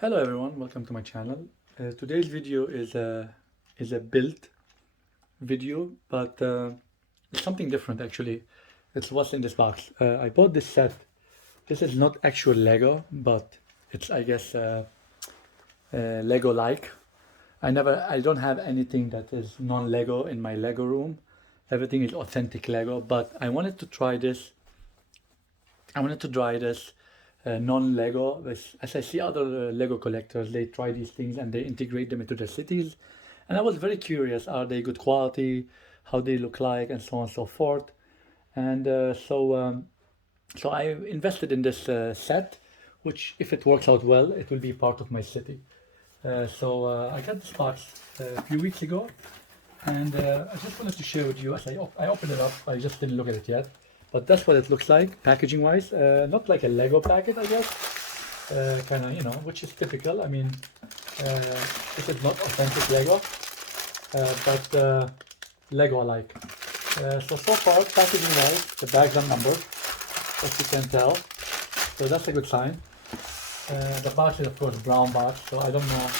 Hello everyone, welcome to my channel. Today's video is a build video, but it's something different actually. It's what's in this box. I bought this set. This is not actual Lego, but it's I guess Lego-like. I don't have anything that is non-Lego in my Lego room. Everything is authentic Lego, but I wanted to try this. I wanted to try this non-Lego. As I see other Lego collectors, they try these things and they integrate them into their cities. And I was very curious, are they good quality? How they look like, and so on and so forth. And so I invested in this set, which if it works out well, it will be part of my city. I got this box a few weeks ago, and I just wanted to share with you as I opened it up. I just didn't look at it yet, but that's what it looks like packaging wise. Not like a Lego packet, I guess. Kind of, which is typical. I mean, this is not authentic Lego, but Lego alike. So far, packaging wise, the bags are numbered, as you can tell. So that's a good sign. The box is of course brown box, so I don't know.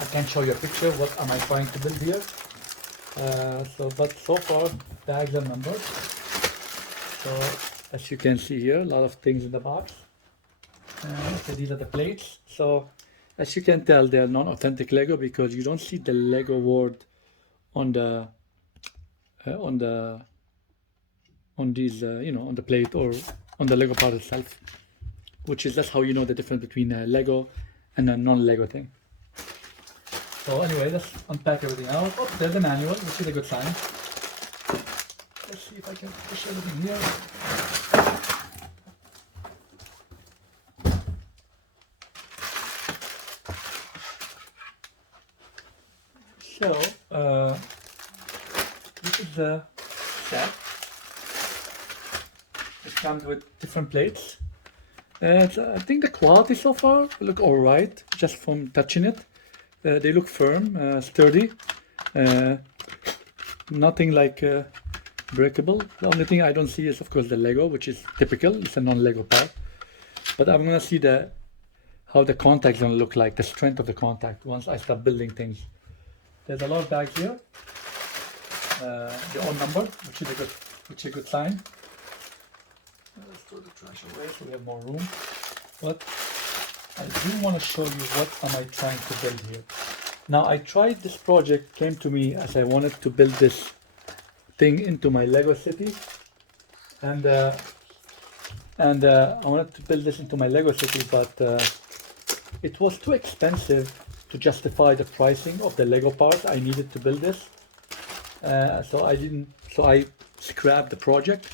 I can't show you a picture. What am I trying to build here? But so far, bags are numbered. So as you can see here, a lot of things in the box. So these are the plates. So as you can tell, they're non-authentic Lego because you don't see the Lego word on the on these on the plate or on the Lego part itself, that's how you know the difference between a Lego and a non-Lego thing. So anyway, let's unpack everything out. Oh, there's the manual, which is a good sign. Let's see if I can push everything here. So, this is the set. It comes with different plates. I think the quality so far look alright, just from touching it. They look firm, sturdy, nothing like breakable. The only thing I don't see is of course the Lego, which is typical. It's a non-Lego part. But I'm gonna see how the contact's gonna look like, the strength of the contact once I start building things. There's a lot of bags here. They're all numbered, which is a good sign. Let's throw the trash away so we have more room. But I do want to show you what am I trying to build here. Now I tried this project, came to me as I wanted to build this thing into my Lego city, and I wanted to build this into my Lego city, but it was too expensive to justify the pricing of the Lego part I needed to build this. So I scrapped the project.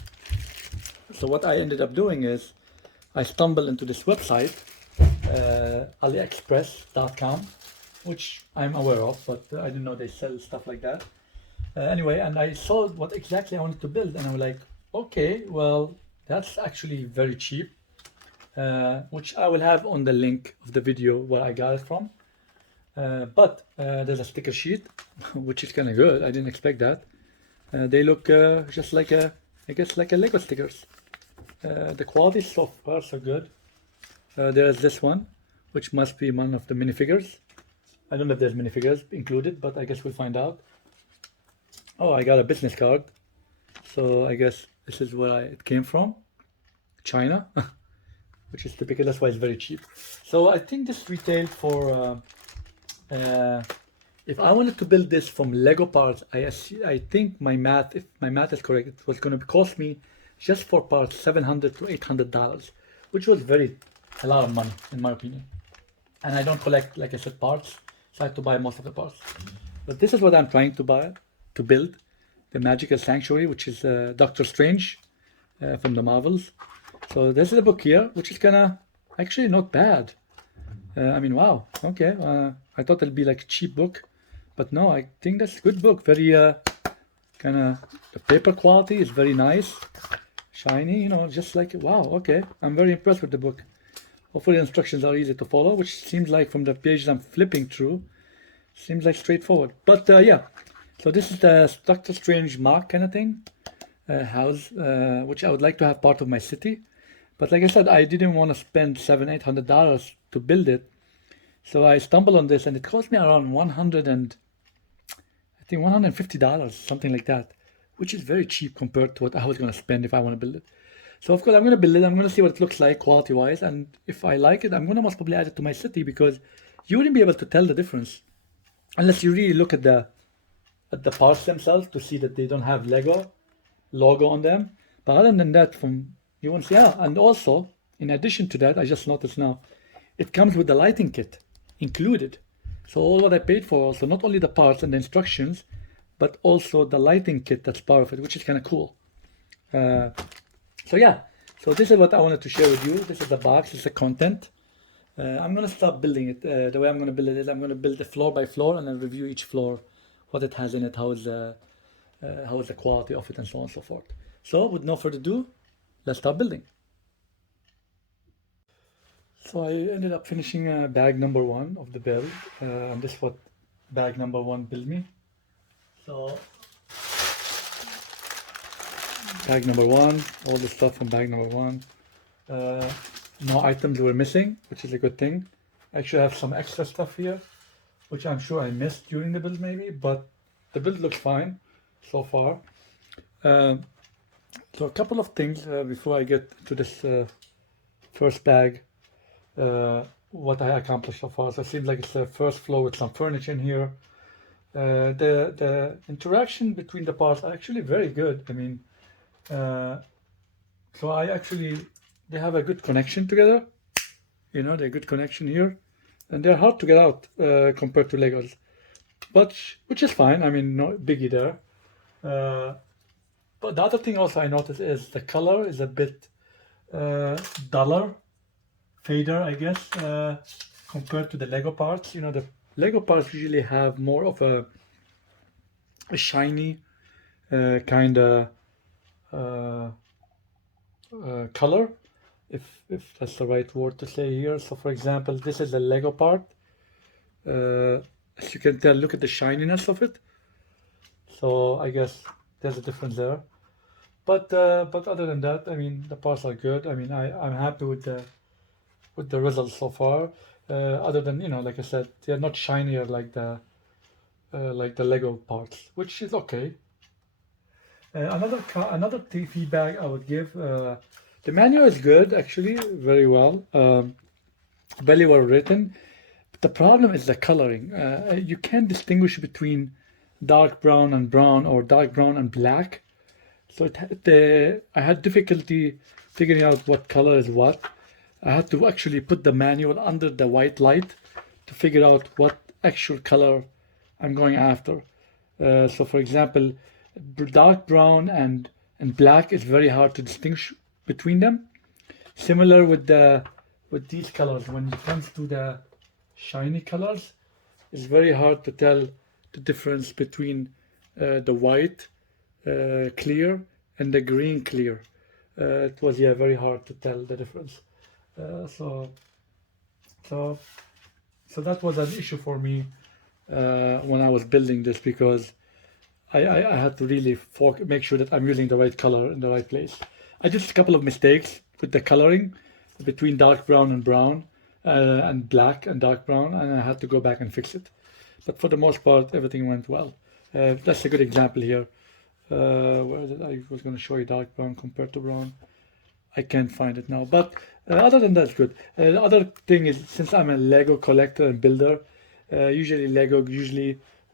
So what I ended up doing is I stumbled into this website, aliexpress.com, which I'm aware of, but I didn't know they sell stuff like that. Anyway, and I saw what exactly I wanted to build, and I'm like, okay, well, that's actually very cheap, which I will have on the link of the video where I got it from. But there's a sticker sheet, which is kind of good. I didn't expect that. They look just like I guess like a Lego stickers. The quality so far so good. There's this one, which must be one of the minifigures. I don't know if there's minifigures included, but I guess we'll find out. Oh, I got a business card. So I guess this is where it came from. China, which is typical. That's why it's very cheap. So I think this retailed for if I wanted to build this from Lego parts, I think if my math is correct, it was going to cost me just for parts $700 to $800, which was a lot of money in my opinion. And I don't collect, like I said, parts, so I have to buy most of the parts. But this is what I'm trying to build, the magical Sanctuary, which is Doctor Strange from the Marvels. So this is a book here, which is actually not bad. I mean, wow, okay. I thought it'd be like a cheap book, but no, I think that's a good book. Very the paper quality is very nice, shiny, just like, wow, okay. I'm very impressed with the book. Hopefully the instructions are easy to follow, which seems like from the pages I'm flipping through, seems like straightforward. But yeah, so this is the Doctor Strange MOC kind of thing, house, which I would like to have part of my city. But like I said, I didn't want to spend $700-800 to build it. So I stumbled on this and it cost me around I think $150, something like that, which is very cheap compared to what I was going to spend if I want to build it. So of course I'm going to build it. I'm going to see what it looks like quality wise, and if I like it, I'm going to most probably add it to my city, because you wouldn't be able to tell the difference unless you really look at the parts themselves to see that they don't have Lego logo on them. But other than that, from you won't see. Yeah, and also in addition to that, I just noticed now, it comes with the lighting kit included. So all what I paid for, also not only the parts and the instructions, but also the lighting kit that's part of it, which is kind of cool. So yeah, so this is what I wanted to share with you. This is the box, this is the content. I'm gonna start building it. The way I'm gonna build it is I'm gonna build it floor by floor and then review each floor, what it has in it, how is the quality of it, and so on and so forth. So with no further ado, let's start building. So I ended up finishing bag number 1 of the build, and this is what bag number 1 built me. So bag number 1, all the stuff from bag number 1. No items were missing, which is a good thing. I actually have some extra stuff here, which I'm sure I missed during the build maybe, but the build looks fine so far. So a couple of things before I get to this first bag, what I accomplished so far. So it seems like it's the first floor with some furniture in here. The interaction between the parts are actually very good. I mean, so they have a good connection together. You know, they're good connection here, and they're hard to get out compared to Legos, but which is fine. I mean, no biggie there. But the other thing also I noticed is the color is a bit duller, fader, I guess, compared to the Lego parts. You know, the Lego parts usually have more of a shiny kind of color, if that's the right word to say here. So for example, this is a Lego part. As you can tell, look at the shininess of it. So I guess there's a difference there. But other than that, I mean, the parts are good. I mean, I'm happy with the results so far. Other than, you know, like I said, they're not shinier like the Lego parts, which is okay. Another feedback I would give, the manual is good, actually, very well, very well written. But the problem is the coloring. You can't distinguish between dark brown and brown or dark brown and black. So I had difficulty figuring out what color is what. I had to actually put the manual under the white light to figure out what actual color I'm going after. So for example, dark brown and black is very hard to distinguish between them. Similar with these colors, when it comes to the shiny colors, it's very hard to tell the difference between the white clear and the green clear. It was very hard to tell the difference. So that was an issue for me when I was building this, because I had to really make sure that I'm using the right color in the right place. I did a couple of mistakes with the coloring between dark brown and brown, and black and dark brown, and I had to go back and fix it. But for the most part, everything went well. That's a good example here. Where did I was going to show you dark brown compared to brown. I can't find it now, but other than that, it's good. The other thing is, since I'm a Lego collector and builder, usually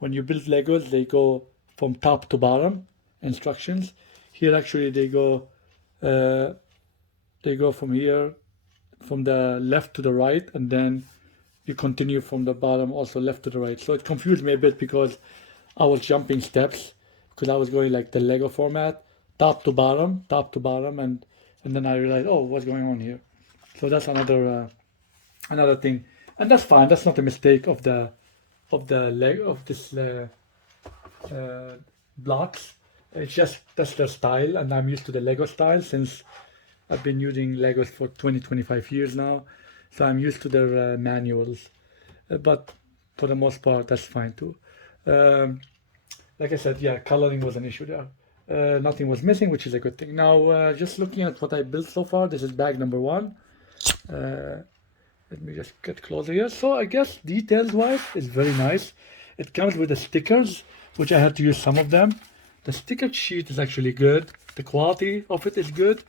when you build Legos, they go from top to bottom instructions. Here actually they go from here, from the left to the right, and then you continue from the bottom also left to the right. So it confused me a bit because I was jumping steps, because I was going like the Lego format, top to bottom, and then I realized, oh, what's going on here? So that's another thing, and that's fine. That's not a mistake of this blocks. It's just that's their style, and I'm used to the Lego style since I've been using Legos for 25 years now. So I'm used to their manuals, but for the most part, that's fine too. Like I said, yeah, coloring was an issue there. nothing was missing, which is a good thing. Now, just looking at what I built so far, this is bag number 1. Let me just get closer here. So I guess details-wise, it's very nice. It comes with the stickers, which I had to use some of them. The sticker sheet is actually good. The quality of it is good.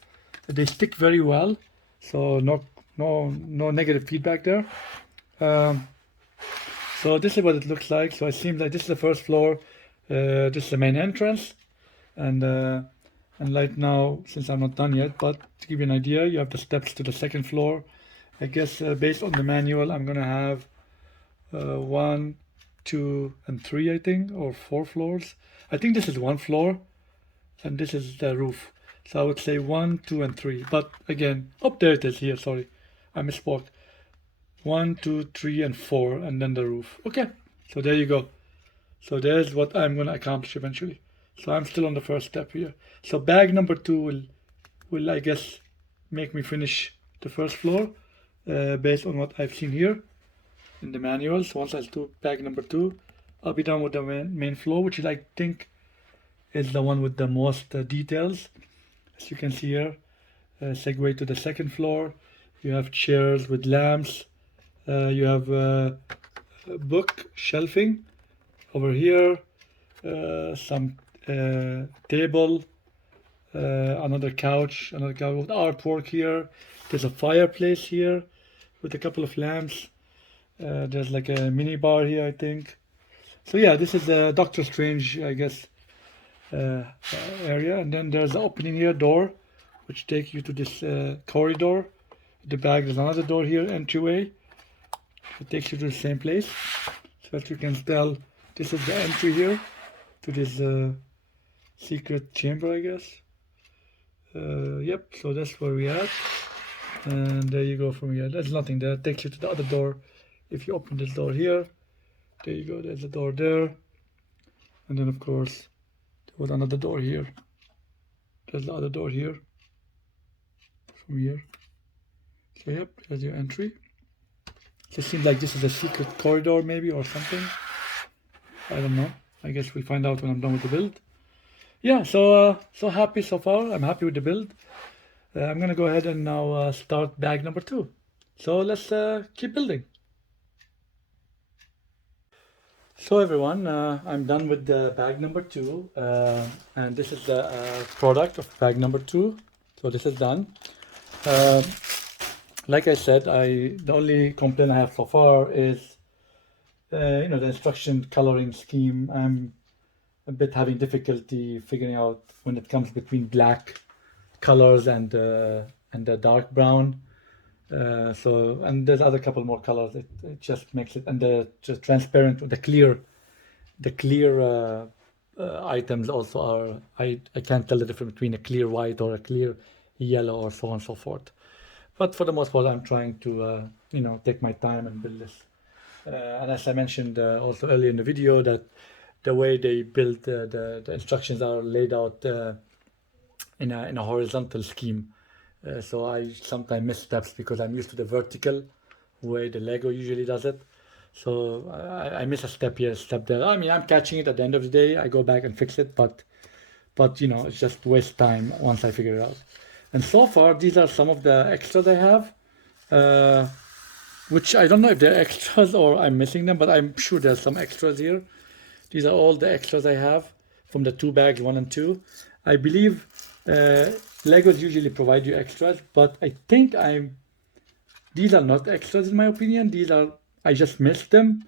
They stick very well, so no negative feedback there. So this is what it looks like. So it seems like this is the first floor. This is the main entrance, and right now, since I'm not done yet, but to give you an idea, you have the steps to the second floor. I guess based on the manual, I'm gonna have 1, 2, and 3, I think, or 4 floors. I think this is 1 floor, and this is the roof. So I would say 1, 2, and 3. But again, there it is here. Sorry, I misspoke. 1, 2, 3, and 4, and then the roof. Okay, so there you go. So there's what I'm gonna accomplish eventually. So I'm still on the first step here. So bag number 2 will I guess make me finish the first floor based on what I've seen here in the manual. So once I do bag number 2, I'll be done with the main floor, which is, I think, is the one with the most details. As you can see here, segue to the second floor. You have chairs with lamps. You have book shelving over here. Some table, another couch with artwork here. There's a fireplace here with a couple of lamps. There's like a mini bar here, I think. So yeah, this is the Doctor Strange, I guess, area. And then there's the opening here, door, which takes you to this corridor. At the back, there's another door here, entryway. It takes you to the same place. So as you can tell, this is the entry here to this secret chamber, I guess. Yep, so that's where we are. And there you go from here. There's nothing there. It takes you to the other door. If you open this door here, there you go. There's a door there. And then, of course, there was another door here. There's the other door here. From here. So, yep, there's your entry. So it seems like this is a secret corridor maybe or something. I don't know. I guess we'll find out when I'm done with the build. Yeah, so happy so far. I'm happy with the build. I'm gonna go ahead and now start bag number 2. So let's keep building. So everyone, I'm done with the bag number 2, and this is the product of bag number 2. So this is done. Like I said, the only complaint I have so far is the instruction coloring scheme. I'm a bit having difficulty figuring out when it comes between black colors and the dark brown. And there's other couple more colors. It just makes it, and the just transparent, the clear items also are. I can't tell the difference between a clear white or a clear yellow or so on and so forth. But for the most part, I'm trying to take my time and build this. And as I mentioned also earlier in the video, that the way they build the instructions are laid out in a horizontal scheme. So I sometimes miss steps because I'm used to the vertical way the Lego usually does it. So I miss a step here, a step there. I mean, I'm catching it at the end of the day. I go back and fix it, but it's just waste time once I figure it out. And so far, these are some of the extras I have, which I don't know if they're extras or I'm missing them, but I'm sure there's some extras here. These are all the extras I have from the 2 bags, 1 and 2. I believe Legos usually provide you extras, but I think these are not extras in my opinion. I just missed them.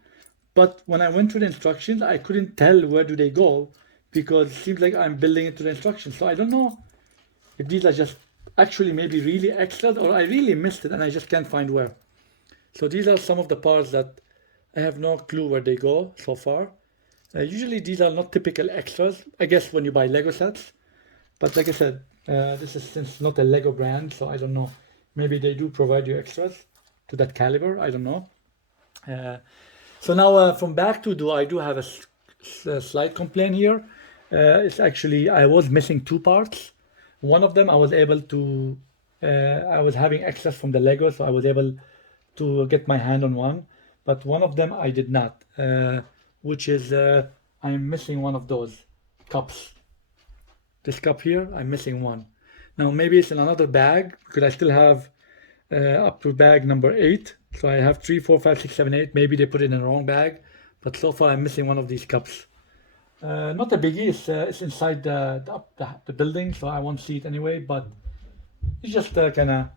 But when I went through the instructions, I couldn't tell where do they go because it seems like I'm building it to the instructions. So I don't know if these are just actually maybe really extras or I really missed it and I just can't find where. So these are some of the parts that I have no clue where they go so far. Usually these are not typical extras, I guess, when you buy Lego sets. But like I said, this is since not a Lego brand, so I don't know. Maybe they do provide you extras to that caliber. I don't know. So now from back to I do have a slight complaint here. It's actually I was missing 2 parts. One of them I was able to. I was having access from the Lego, so I was able to get my hand on one. But one of them I did not, which is I'm missing one of those cups. this cup here, I'm missing one. Now maybe it's in another bag because I still have up to bag number 8. So I have 3, 4, 5, 6, 7, 8. Maybe they put it in the wrong bag, but so far I'm missing one of these cups. Not a biggie. It's inside the building, so I won't see it anyway. But it's just kind of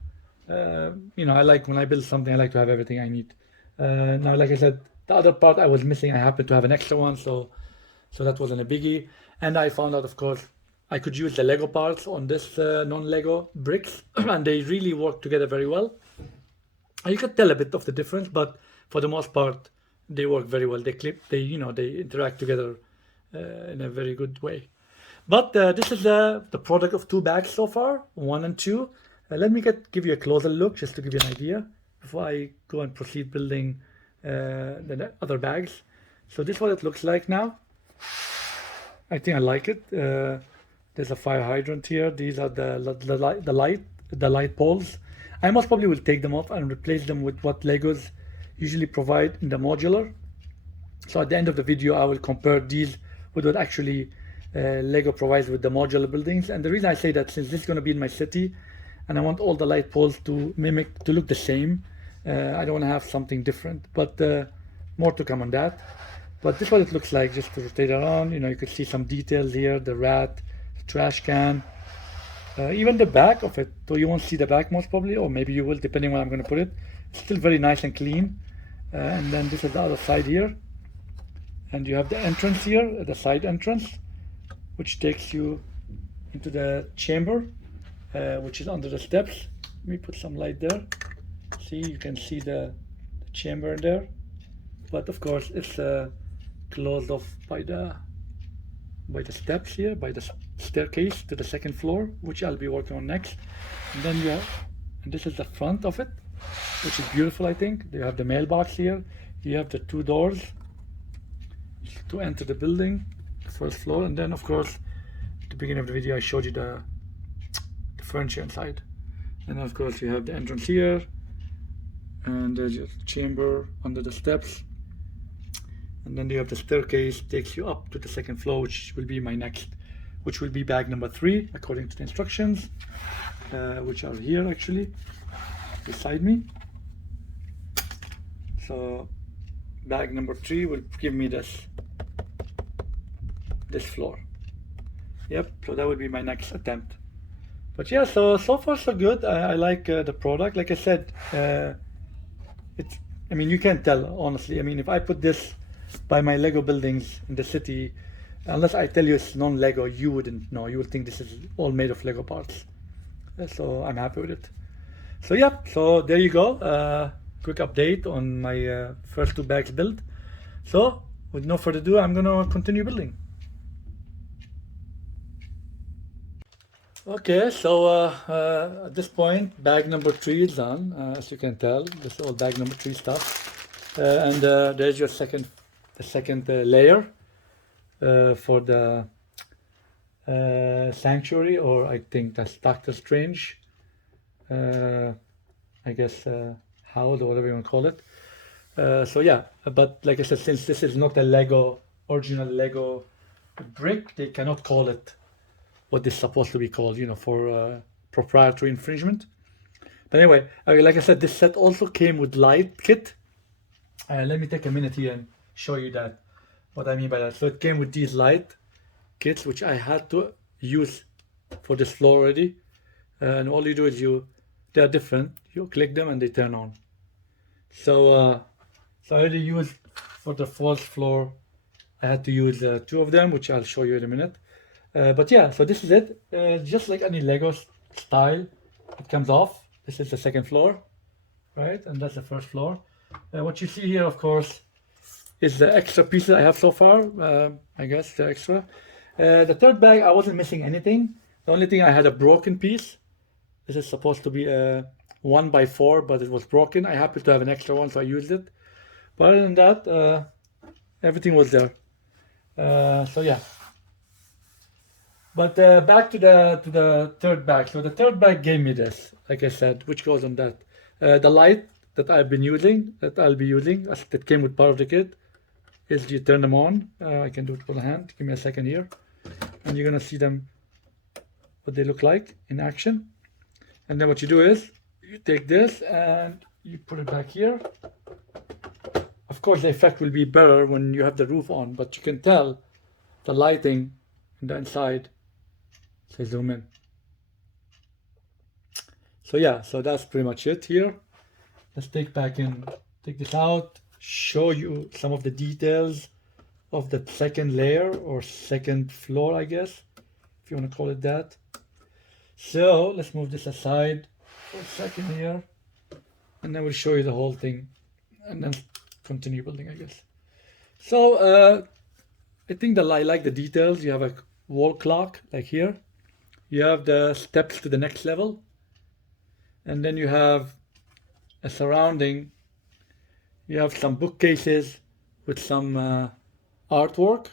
I like when I build something, I like to have everything I need. Now, like I said, the other part I was missing, I happened to have an extra one, so that wasn't a biggie. And I found out, of course, I could use the Lego parts on this non-Lego bricks, and they really work together very well. And you could tell a bit of the difference, but for the most part, they work very well. They interact together in a very good way. But this is the product of 2 bags so far, 1 and 2. Let me give you a closer look just to give you an idea before I go and proceed building the other bags. So this is what it looks like now. I think I like it. There's a fire hydrant here. These are the light poles. I most probably will take them off and replace them with what Legos usually provide in the modular. So at the end of the video, I will compare these with what actually Lego provides with the modular buildings. And the reason I say that, since this is going to be in my city, and I want all the light poles to look the same. I don't want to have something different, but more to come on that. But this is what it looks like, just to rotate around. You can see some details here, the rat, the trash can, even the back of it. So you won't see the back most probably, or maybe you will, depending where I'm going to put it. It's still very nice and clean. And then this is the other side here. And you have the entrance here, the side entrance, which takes you into the chamber. Which is under the steps. Let me put some light there. See, you can see the chamber there, but of course it's closed off by the steps here, by the staircase to the second floor, which I'll be working on next. And then and this is the front of it, which is beautiful. I think you have the mailbox here. You have the 2 doors to enter the building, the first floor, and then of course at the beginning of the video I showed you the furniture inside. And of course you have the entrance here, and there's your chamber under the steps, and then you have the staircase takes you up to the second floor, which will be which will be bag number 3 according to the instructions, which are here actually beside me. So bag number 3 will give me this floor. Yep, so that would be my next attempt. But yeah, so far so good. I like the product. Like I said, you can't tell, honestly. If I put this by my Lego buildings in the city, unless I tell you it's non-Lego, you wouldn't know. You would think this is all made of Lego parts. So I'm happy with it. So yeah, so there you go. Quick update on my first 2 bags build. So with no further ado, I'm gonna continue building. Okay, so at this point, bag number 3 is done. As you can tell, this is all bag number 3 stuff. And there's your the second layer for the Sanctuary, or I think that's Doctor Strange. I guess house, or whatever you want to call it. So yeah, but like I said, since this is not a original Lego brick, they cannot call it what it's supposed to be called, for proprietary infringement. But anyway, like I said, this set also came with light kit. Let me take a minute here and show you what I mean by that. So it came with these light kits, which I had to use for this floor already. And all you do is they're different. You click them and they turn on. So I already used for the 4th floor. I had to use 2 of them, which I'll show you in a minute. But yeah, so this is it. Just like any Lego style, it comes off. This is the 2nd floor, right? And that's the 1st floor. What you see here, of course, is the extra pieces I have so far. I guess the extra. The 3rd bag, I wasn't missing anything. The only thing, I had a broken piece. This is supposed to be a 1x4, but it was broken. I happened to have an extra one, so I used it. But other than that, everything was there. So yeah. But back to the 3rd bag. So the 3rd bag gave me this, like I said, which goes on that. The light that I'll be using, that came with part of the kit, is you turn them on. I can do it with a hand. Give me a second here. And you're gonna see them what they look like in action. And then what you do is you take this and you put it back here. Of course, the effect will be better when you have the roof on, but you can tell the lighting in the inside. So zoom in. So yeah, so that's pretty much it here. Let's take this out, show you some of the details of the second layer or second floor, I guess, if you want to call it that. So let's move this aside for a second here, and then we'll show you the whole thing and then continue building, I guess. So I think that I like the details. You have a wall clock like here. You have the steps to the next level. And then you have a surrounding. You have some bookcases with some artwork.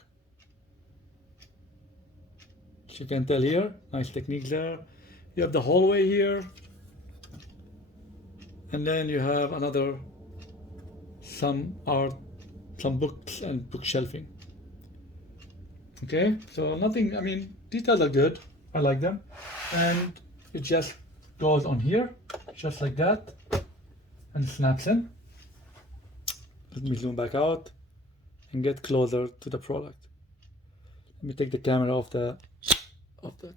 As you can tell here, nice techniques there. You have the hallway here. And then you have some art, some books and bookshelving. Okay, so nothing, I mean, details are good. I like them. And it just goes on here, just like that, and snaps in. Let me zoom back out and get closer to the product. Let me take the camera off the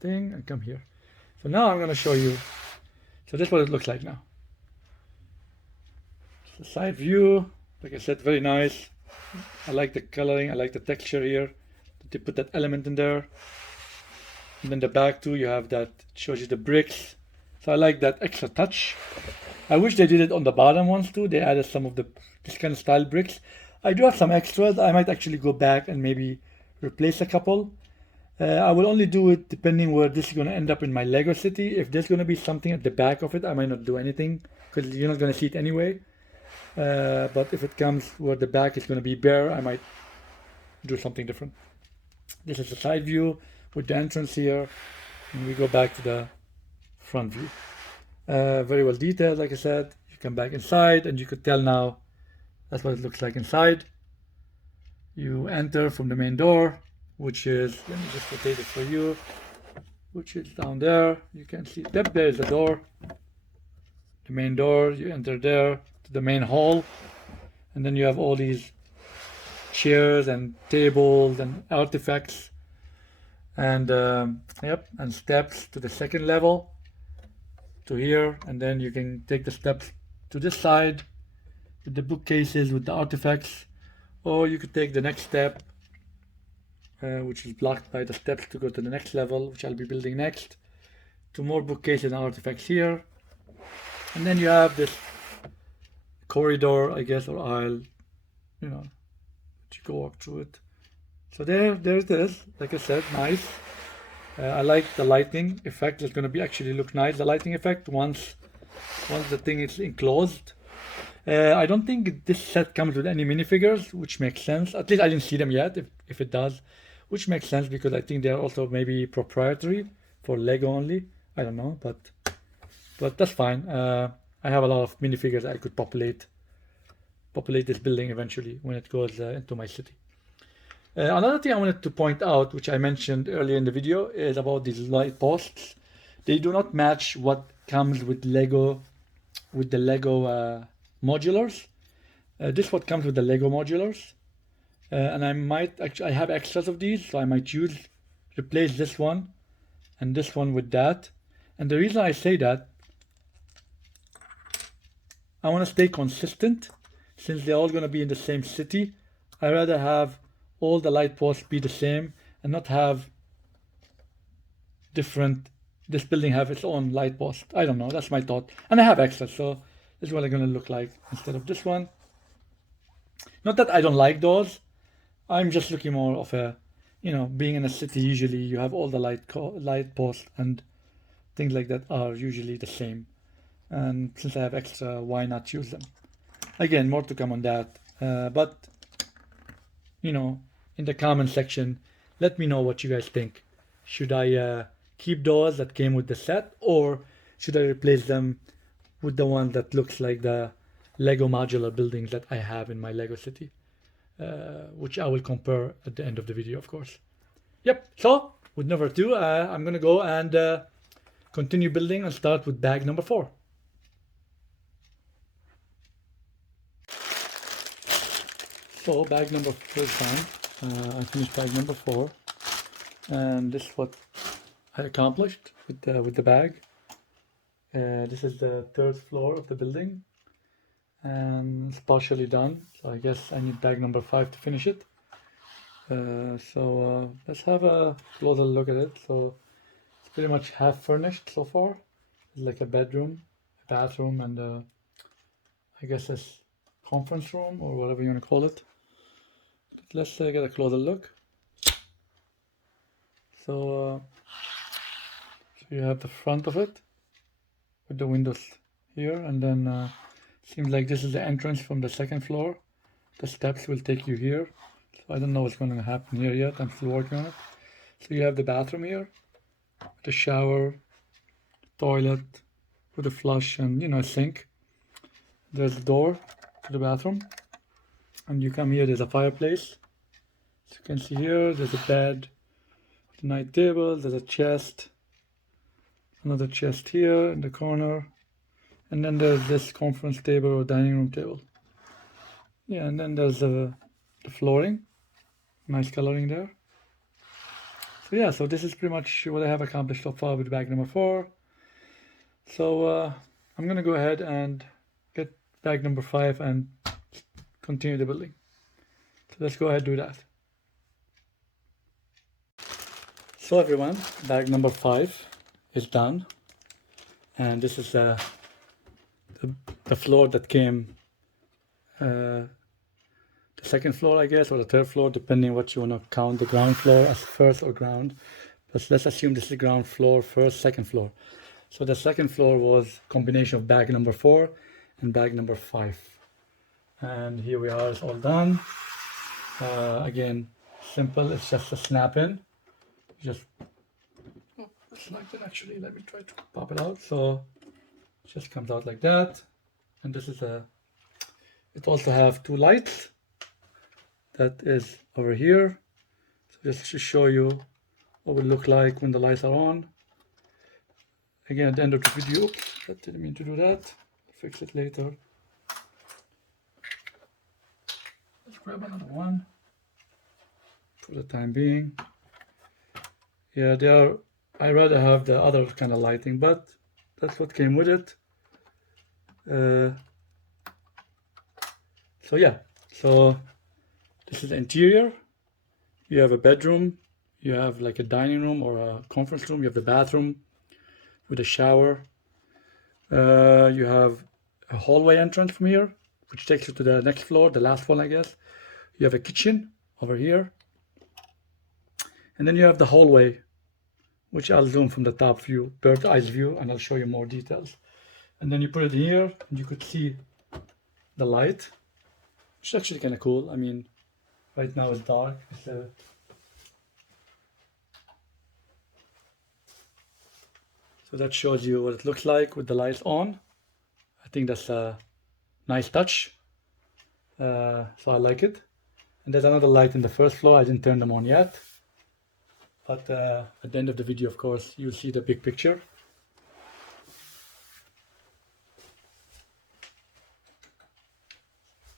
thing and come here. So now I'm going to show you. So this is what it looks like now. It's the side view, like I said, very nice. I like the coloring, I like the texture here. They put that element in there. And then the back too, you have that, shows you the bricks. So I like that extra touch. I wish they did it on the bottom ones too. They added some of this kind of style bricks. I do have some extras. I might actually go back and maybe replace a couple. I will only do it depending where this is going to end up in my Lego city. If there's going to be something at the back of it, I might not do anything because you're not going to see it anyway. But if it comes where the back is going to be bare, I might do something different. This is the side view with the entrance here. And we go back to the front view. Very well detailed, like I said. You come back inside and you could tell now that's what it looks like inside. You enter from the main door, which is, let me just rotate it for you, which is down there. You can see, yep, there is the door. The main door, you enter there to the main hall. And then you have all these chairs and tables and artifacts. And yep, and steps to the second level to here, and then you can take the steps to this side with the bookcases with the artifacts, or you could take the next step, which is blocked by the steps to go to the next level, which I'll be building next, to more bookcases and artifacts here. And then you have this corridor, I guess, or aisle, you know, you go walk through it. So there it is. Like I said, nice. I like the lighting effect. It's going to be actually look nice. The lighting effect once the thing is enclosed. I don't think this set comes with any minifigures, which makes sense. At least I didn't see them yet. If it does, which makes sense because I think they're also maybe proprietary for Lego only. I don't know, but that's fine. I have a lot of minifigures I could populate this building eventually when it goes into my city. Another thing I wanted to point out, which I mentioned earlier in the video, is about these light posts. They do not match what comes with the Lego modulars. This is what comes with the Lego modulars. And I have extras of these, so I might replace this one and this one with that. And the reason I say that, I want to stay consistent since they're all going to be in the same city. I'd rather have all the light posts be the same and not have this building have its own light post. I don't know, that's my thought. And I have extras, so this is what they're going to look like instead of this one. Not that I don't like those, I'm just looking more of a, being in a city, usually you have all the light posts and things like that are usually the same. And since I have extra, why not use them? Again, more to come on that. But in the comment section, let me know what you guys think. Should I keep those that came with the set, or should I replace them with the one that looks like the Lego modular buildings that I have in my Lego city, which I will compare at the end of the video, of course. Yep, so with no further ado, I'm gonna go and continue building and start with bag number 4. So bag number 4 is done. I finished bag number 4, and this is what I accomplished with the bag. This is the 3rd floor of the building, and it's partially done. So I guess I need bag number 5 to finish it. So let's have a closer look at it. So it's pretty much half furnished so far. It's like a bedroom, a bathroom, and I guess a conference room or whatever you want to call it. Let's get a closer look. So you have the front of it with the windows here, and then seems like this is the entrance from the 2nd floor. The steps will take you here. So I don't know what's going to happen here yet. I'm still working on it. So you have the bathroom here, the shower, toilet with a flush and a sink. There's a door to the bathroom, and you come here. There's a fireplace. So you can see here. There's a bed, the night table. There's a chest, another chest here in the corner, and then there's this conference table or dining room table. Yeah, and then there's the flooring. Nice coloring there. So yeah, so this is pretty much what I have accomplished so far with bag number 4. So I'm gonna go ahead and get bag number 5 and continue the building. So let's go ahead and do that. So everyone, bag number 5 is done, and this is the floor that came, the 2nd floor, I guess, or the 3rd floor, depending what you want to count the ground floor as first or ground. But let's assume this is the ground floor, 1st, 2nd floor. So the 2nd floor was a combination of bag number 4 and bag number 5. And here we are, it's all done. Again, simple, it's just a snap in. Just snap in actually, let me try to pop it out. So it just comes out like that. And this is it also have 2 lights. That is over here. So just to show you what it would look like when the lights are on. Again, at the end of the video, oops, I didn't mean to do that. I'll fix it later. Let's grab another one for the time being. Yeah, I rather have the other kind of lighting, but that's what came with it. So yeah, so this is the interior. You have a bedroom, you have like a dining room or a conference room, you have the bathroom with a shower. You have a hallway entrance from here, which takes you to the next floor, the last one, I guess. You have a kitchen over here. And then you have the hallway, which I'll zoom from the top view, bird's eye view, and I'll show you more details. And then you put it here, and you could see the light, which is actually kind of cool. I mean, right now it's dark. So that shows you what it looks like with the lights on. I think that's a nice touch. So I like it. And there's another light in the 1st floor. I didn't turn them on yet. But at the end of the video, of course, you'll see the big picture.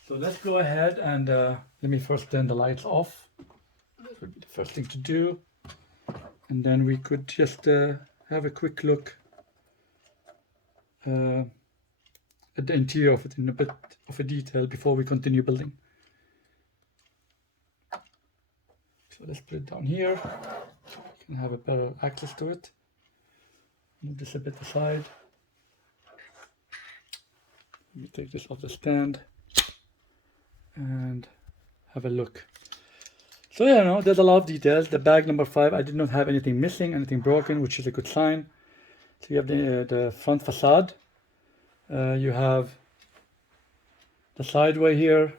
So let's go ahead and let me first turn the lights off. That would be the first thing to do. And then we could just have a quick look at the interior of it in a bit of a detail before we continue building. So let's put it down here so we can have a better access to it. Move this a bit aside. Let me take this off the stand and have a look. So yeah, there's a lot of details. The bag number 5, I did not have anything missing, anything broken, which is a good sign. So you have the front facade. You have the sideway here.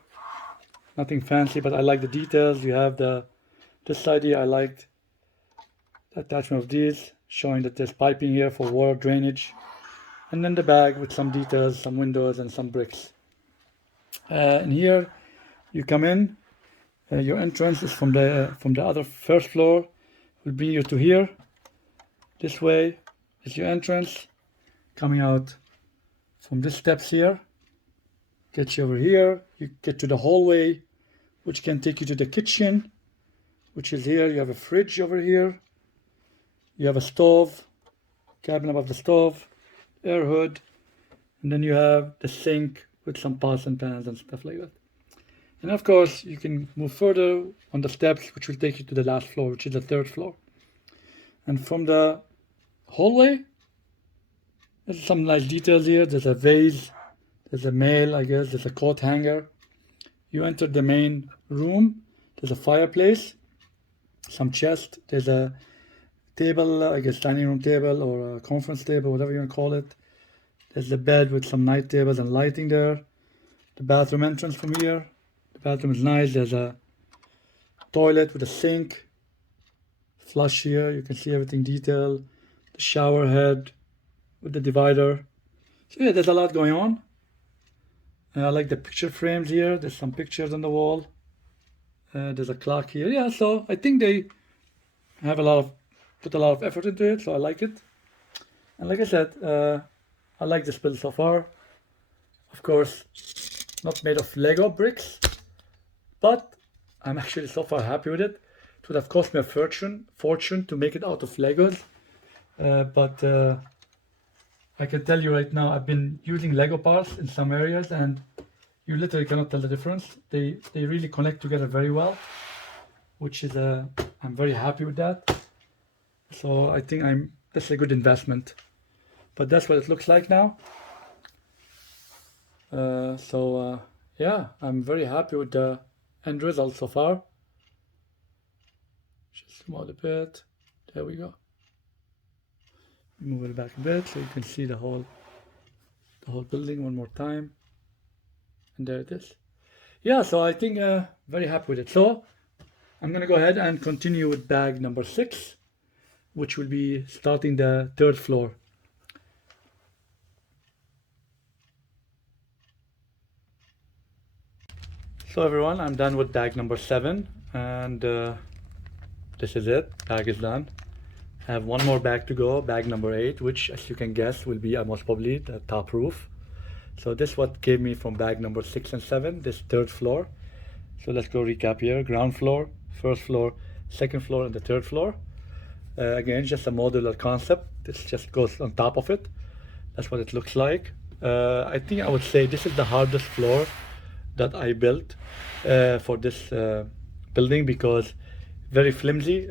Nothing fancy, but I like the details. You have this side here. I liked the attachment of these, showing that there's piping here for water drainage. And then the bag with some details, some windows and some bricks. And here you come in. Your entrance is from the other 1st floor, will bring you to here. This way is your entrance. Coming out from these steps here, get you over here. You get to the hallway, which can take you to the kitchen, which is here. You have a fridge over here. You have a stove, cabin above the stove, air hood, and then you have the sink with some pots and pans and stuff like that. And of course, you can move further on the steps, which will take you to the last floor, which is the 3rd floor. And from the hallway, there's some nice details here. There's a vase, there's a mail, I guess, there's a coat hanger. You enter the main room. There's a fireplace, some chest, there's a table, I guess dining room table or a conference table, whatever you want to call it. There's a bed with some night tables and lighting there. The bathroom entrance from here. The bathroom is nice. There's a toilet with a sink, flush here. You can see everything detailed. The shower head with the divider. So yeah, there's a lot going on. I like the picture frames here. There's some pictures on the wall. There's a clock here. Yeah, so I think they have put a lot of effort into it, so I like it. And like I said, I like this build so far. Of course, not made of Lego bricks, but I'm actually so far happy with it. It would have cost me a fortune to make it out of Legos, but I can tell you right now, I've been using Lego parts in some areas, and you literally cannot tell the difference. They really connect together very well, which is I'm very happy with that. So I think this is a good investment. But that's what it looks like now. Yeah, I'm very happy with the end result so far. Just zoom out a bit. There we go. Move it back a bit so you can see the whole building one more time. And there it is. Yeah, so I think very happy with it. So I'm gonna go ahead and continue with bag number 6, which will be starting the 3rd floor. So everyone, I'm done with bag number 7, and this is it. Bag is done. I have one more bag to go, bag number 8, which, as you can guess, will be most probably the top roof. So this is what gave me from bag number 6 and 7, this 3rd floor. So let's go recap here. Ground floor, 1st floor, 2nd floor, and the 3rd floor. Again, just a modular concept. This just goes on top of it. That's what it looks like. I think I would say this is the hardest floor that I built for this building, because very flimsy.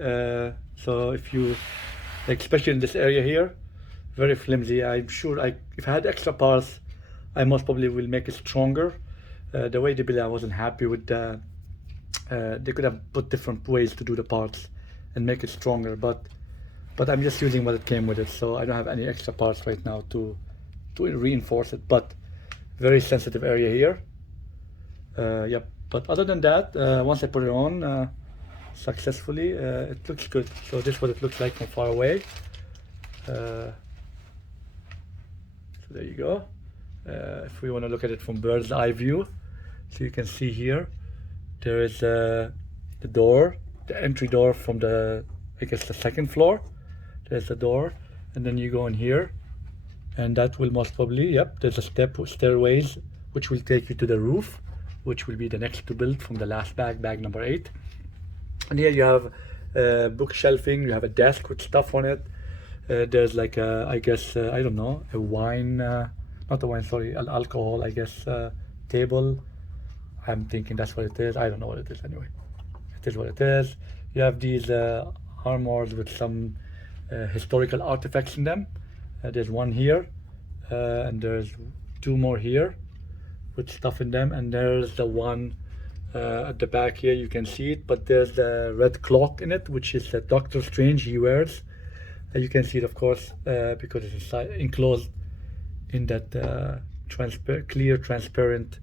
So if you, especially in this area here, very flimsy. I'm sure if I had extra parts, I most probably will make it stronger. The way they built it, I wasn't happy with they could have put different ways to do the parts and make it stronger, but I'm just using what it came with it, so I don't have any extra parts right now to reinforce it. But very sensitive area here. Yep. But other than that, once I put it on successfully, it looks good. So this is what it looks like from far away. So there you go. If we want to look at it from bird's eye view, so you can see here, there is the door, the entry door from the, I guess, the 2nd floor. There's the door, and then you go in here, and that will most probably, yep, there's a stairways, which will take you to the roof, which will be the next to build from the last bag number 8. And here you have bookshelving, you have a desk with stuff on it. There's like a, I guess, I don't know, a wine, not a wine, sorry, an alcohol, I guess, table. I'm thinking that's what it is. I don't know what it is anyway. It is what it is. You have these armors with some historical artifacts in them. There's one here, and there's 2 more here with stuff in them, and there's the one at the back here. You can see it, but there's the red clock in it, which is Doctor Strange he wears. You can see it, of course, because it's inside, enclosed in that clear, transparent,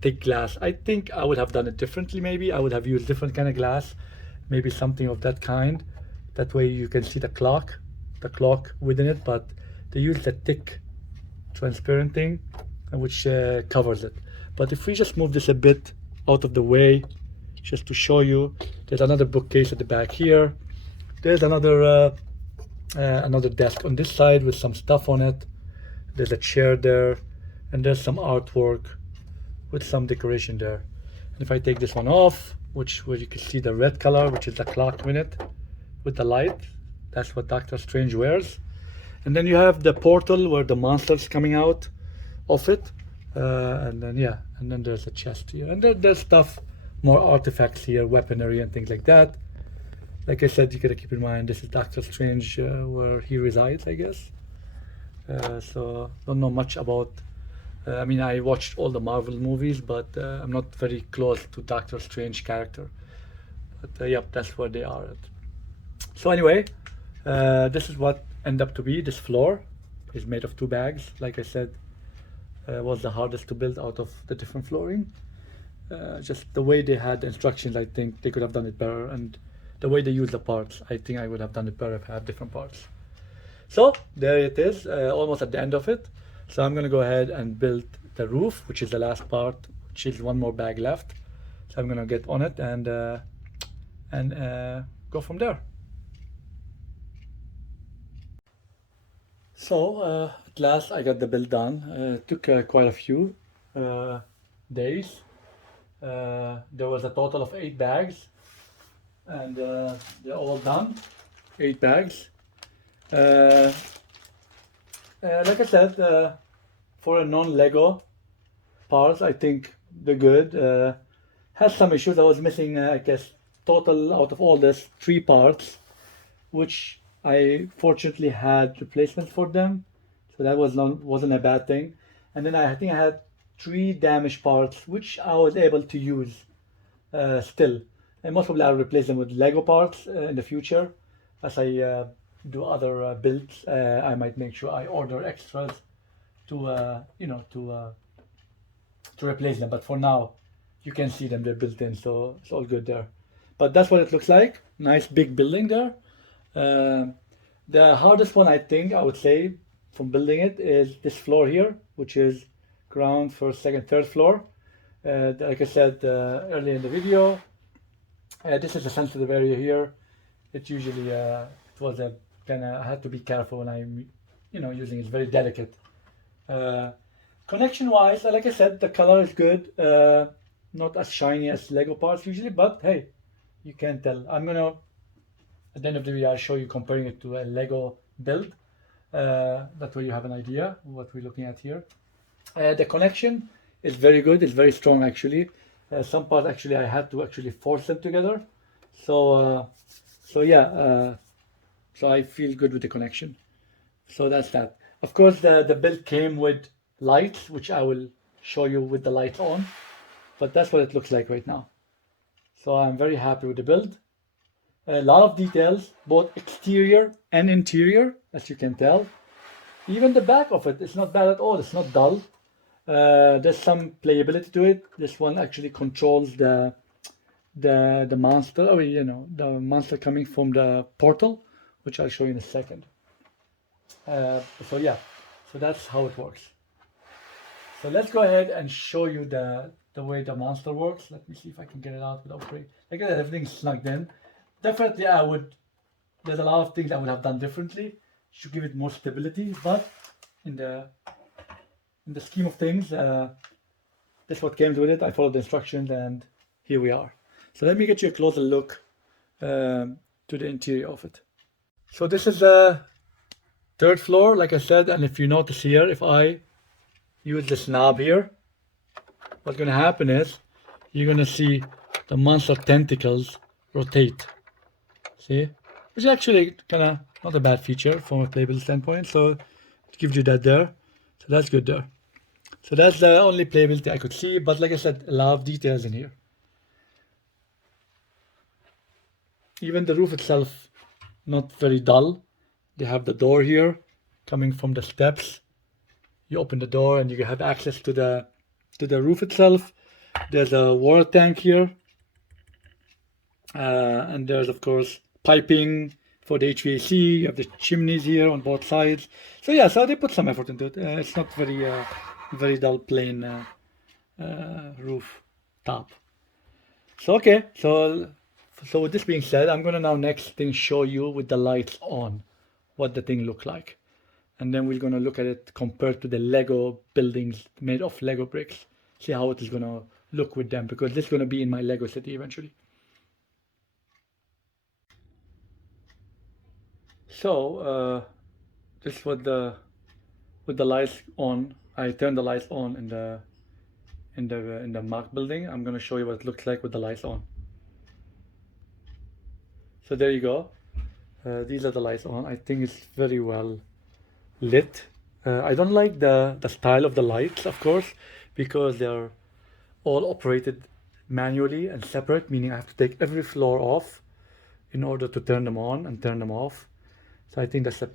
thick glass. I think I would have done it differently. Maybe I would have used different kind of glass, maybe something of that kind. That way you can see the clock within it, but they use the thick, transparent thing, which covers it. But if we just move this a bit out of the way, just to show you, there's another bookcase at the back here. There's another desk on this side with some stuff on it. There's a chair there, and there's some artwork with some decoration there. And if I take this one off, where you can see the red color, which is the clock in it with the light, that's what Doctor Strange wears. And then you have the portal where the monster's coming out of it. And then there's a chest here. And there's stuff, more artifacts here, weaponry and things like that. Like I said, you gotta keep in mind, this is Doctor Strange where he resides, I guess. So don't know much about, I mean, I watched all the Marvel movies, but I'm not very close to Doctor Strange character. But yep, that's where they are at. So anyway, this is what ended up to be. This floor is made of 2 bags. Like I said, was the hardest to build out of the different flooring. Just the way they had the instructions, I think they could have done it better. And the way they use the parts, I think I would have done it better if I had different parts. So there it is, almost at the end of it. So I'm gonna go ahead and build the roof, which is the last part, which is 1 more bag left. So I'm gonna get on it and go from there. So at last I got the build done. It took quite a few days. There was a total of 8 bags, and they're all done. 8 bags. Like I said, for a non-Lego parts, I think they're good. Has some issues. I was missing, I guess, total out of all this 3 parts, which I fortunately had replacements for them, so that wasn't a bad thing. And then I think I had 3 damaged parts, which I was able to use still. And most probably I'll replace them with Lego parts in the future as I do other builds. I might make sure I order extras to replace them. But for now, you can see them; they're built in, so it's all good there. But that's what it looks like. Nice big building there. The hardest one, I think, I would say, from building it is this floor here, which is ground, first, second, third floor. Like I said earlier in the video, this is a sensitive area here. It usually it was a kind of, I had to be careful when I'm using it. It's very delicate. Connection wise, like I said, the color is good. Not as shiny as Lego parts usually, but hey, you can tell. I'm gonna, at the end of the video, I'll show you comparing it to a Lego build. That way you have an idea what we're looking at here. The connection is very good. It's very strong actually. Some parts actually I had to actually force them together. So yeah. So I feel good with the connection. So that's that. Of course, the build came with lights, which I will show you with the lights on. But that's what it looks like right now. So I'm very happy with the build. A lot of details, both exterior and interior, as you can tell. Even the back of it is not bad at all. It's not dull. There's some playability to it. This one actually controls the monster. Oh, the monster coming from the portal, which I'll show you in a second. So yeah, so that's how it works. So let's go ahead and show you the way the monster works. Let me see if I can get it out without break. Like that, everything's snugged in. Definitely, there's a lot of things I would have done differently to give it more stability. But in the scheme of things, this is what came with it. I followed the instructions, and here we are. So let me get you a closer look to the interior of it. So this is the 3rd floor, like I said, and if you notice here, if I use this knob here, what's going to happen is you're going to see the monster tentacles rotate. See? Which is actually kind of not a bad feature from a playability standpoint, so it gives you that there. So that's good there. So that's the only playability I could see, but like I said, a lot of details in here. Even the roof itself, not very dull. They have the door here coming from the steps. You open the door and you have access to the roof itself. There's a water tank here, and there's of course piping for the HVAC. You have the chimneys here on both sides. So yeah, so they put some effort into it. It's not very dull, plain roof top. So okay, so So with this being said, I'm gonna now next thing show you with the lights on what the thing look like. And then we're gonna look at it compared to the Lego buildings made of Lego bricks. See how it is gonna look with them, because this is gonna be in my Lego city eventually. So this with the lights on. I turned the lights on in the MOC building. I'm gonna show you what it looks like with the lights on. So there you go. These are the lights on. I think it's very well lit. I don't like the style of the lights, of course, because they're all operated manually and separate, meaning I have to take every floor off in order to turn them on and turn them off. So I think that's a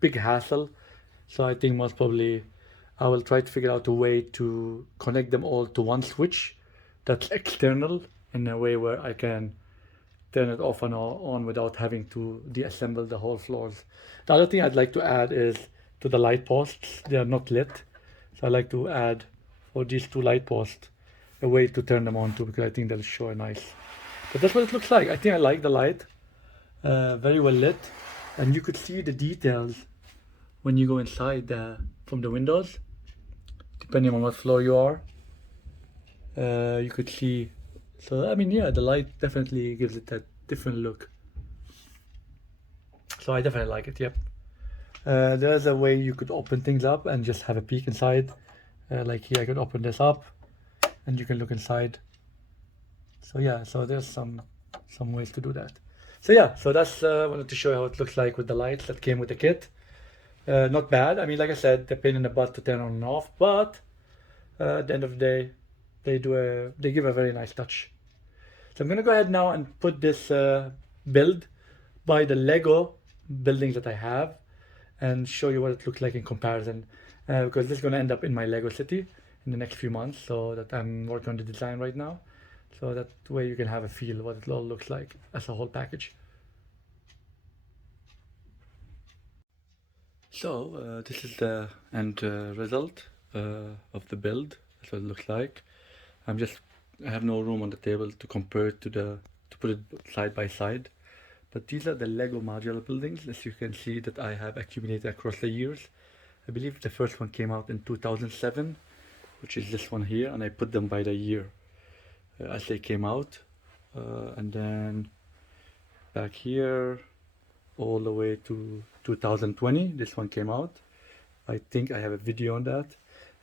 big hassle. So I think most probably I will try to figure out a way to connect them all to one switch that's external, in a way where I can turn it off and on without having to deassemble the whole floors. The other thing I'd like to add is to the light posts. They are not lit, so I like to add for these two light posts a way to turn them on too, because I think they'll show a nice. But that's what it looks like. I think I like the light. Very well lit, and you could see the details when you go inside from the windows, depending on what floor you are. You could see. So I mean, yeah, the light definitely gives it that different look. So I definitely like it. Yep. There's a way you could open things up and just have a peek inside. Like here, I could open this up, and you can look inside. So yeah, so there's some ways to do that. So yeah, so that's wanted to show you how it looks like with the lights that came with the kit. Not bad. I mean, like I said, they're pain in the butt to turn on and off, but at the end of the day, they give a very nice touch. So I'm gonna go ahead now and put this build by the Lego buildings that I have and show you what it looks like in comparison, because this is gonna end up in my Lego city in the next few months. So that I'm working on the design right now, so that way you can have a feel what it all looks like as a whole package. So this is the end result of the build. That's what it looks like. I have no room on the table to compare it to put it side by side. But these are the Lego modular buildings, as you can see, that I have accumulated across the years. I believe the first one came out in 2007, which is this one here, and I put them by the year as they came out. And then back here, all the way to 2020, this one came out. I think I have a video on that.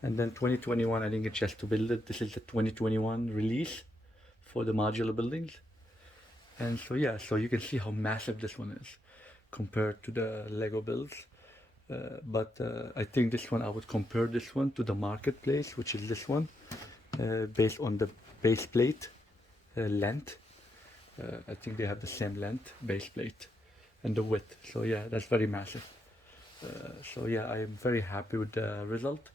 And then 2021, I didn't get a chance to build it. This is the 2021 release for the modular buildings. And so yeah, so you can see how massive this one is compared to the Lego builds. But I think this one, I would compare this one to the marketplace, which is this one, based on the base plate length. I think they have the same length, base plate, and the width. So yeah, that's very massive. So yeah, I am very happy with the result,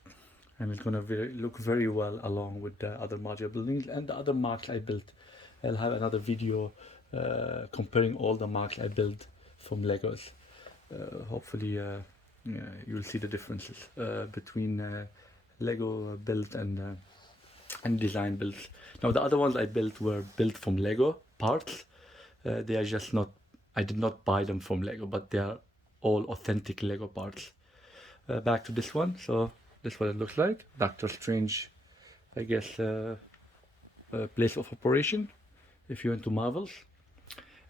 and it's gonna look very well along with the other modular buildings and the other MOCs I built. I'll have another video comparing all the MOCs I built from Legos. Hopefully yeah, you'll see the differences between Lego build and design builds. Now the other ones I built were built from Lego parts. They are just not, I did not buy them from Lego, but they are all authentic Lego parts. Back to this one. So this is what it looks like. Doctor Strange, I guess, place of operation if you're into Marvels.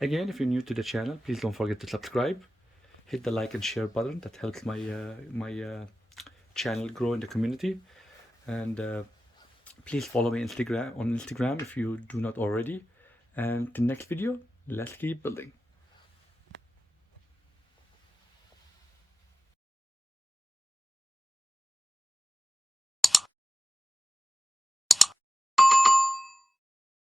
Again, if you're new to the channel, please don't forget to subscribe. Hit the like and share button. That helps my channel grow in the community. And please follow me on Instagram if you do not already. And the next video, let's keep building.